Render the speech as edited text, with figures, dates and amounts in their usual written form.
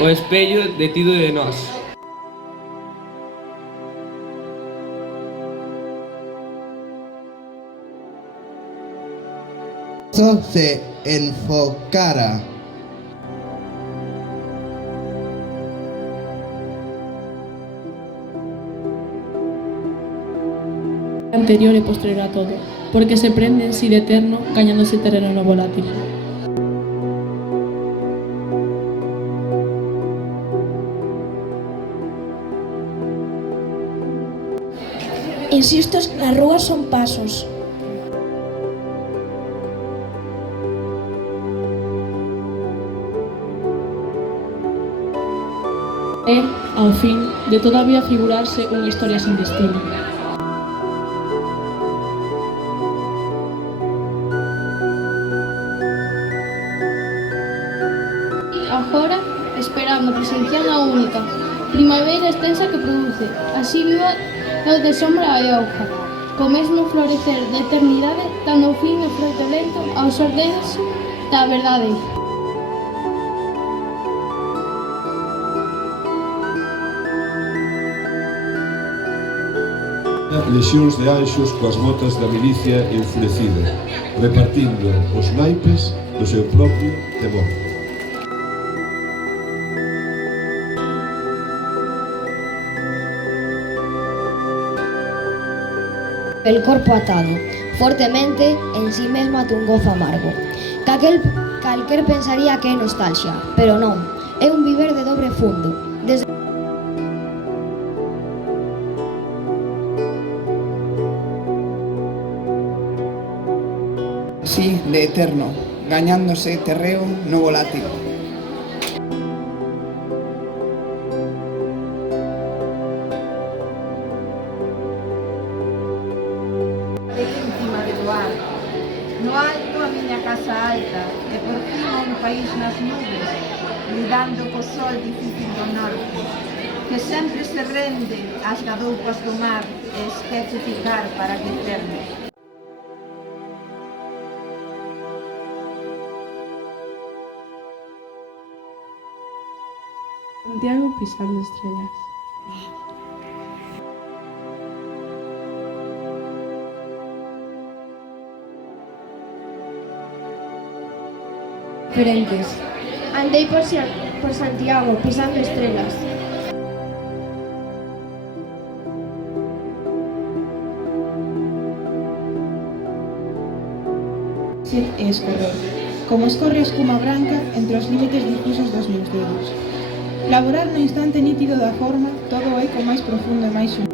o espello detido de nós. Se enfocara. Anterior e posterior a todo, porque se prende en sí de eterno, gañándose terreno no volátil. Insistos que nas rúas son pasos. É, ao fin, de todavía figurarse unha historia sen destino. Agora, esperando a presenciar a única primavera extensa que produce, así viva de sombra e auga, co mesmo florecer da eternidade, dando fin e froito lento aos ordenes da verdade. Lexións de anxos coas botas da milicia enfurecida, repartindo os naipes do seu propio temor. El corpo atado, fortemente en sí mesmo ate un gozo amargo. Calquer pensaría que é nostalgia, pero non, é un viver de dobre fundo. Sí, de eterno, gañándose terreo no volátil. Íntima de doar. No alto a miña casa alta, e por cima un país nas nubes, lidando co sol difícil do norte, que sempre se rende ás gadoupas do mar e esquece ficar para aquecerme. Santiago pisando estrellas. Diferentes. Andei por Santiago pisando estrelas. E escorrer, como escorre a escuma branca entre os límites difusos dos meus dedos. Laborar no instante nítido da forma, todo é co máis profundo e máis humano.